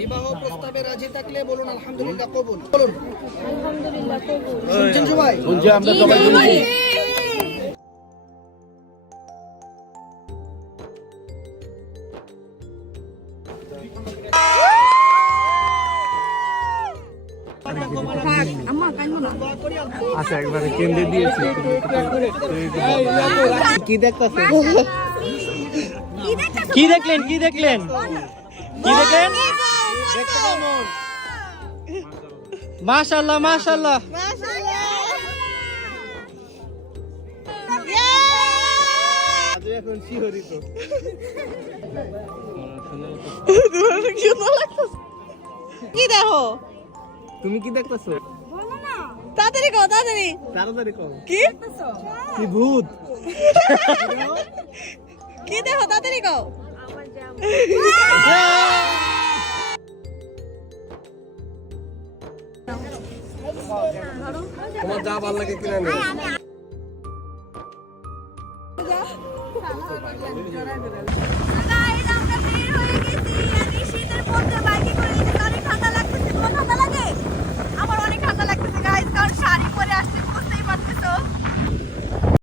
বিবাহ প্রস্তাবে রাজি থাকলে বলুন আলহামদুলিল্লাহ কবুল। বলুন আলহামদুলিল্লাহ কবুল। শুনছেন সবাই শুনছি আমরা সবাই শুনছি। আচ্ছা একবারে কেন্দ্রে দিয়েছি কি দেখতেছেন? কি দেখলেন কি দেখলেন? কি দেখলেন মাশাল্লাহ মাশাল্লাহ এখন শিহরিত কি দেখো? তুমি কি দেখতেছো? তাড়াতাড়ি কও তাড়াতাড়ি। তাড়াতাড়ি কও। কি? কি ভূত? কি দেখো তাড়াতাড়ি কও। তোমার যা ভালো লাগে কিনে নেবে গাইস আমরা বের হয়ে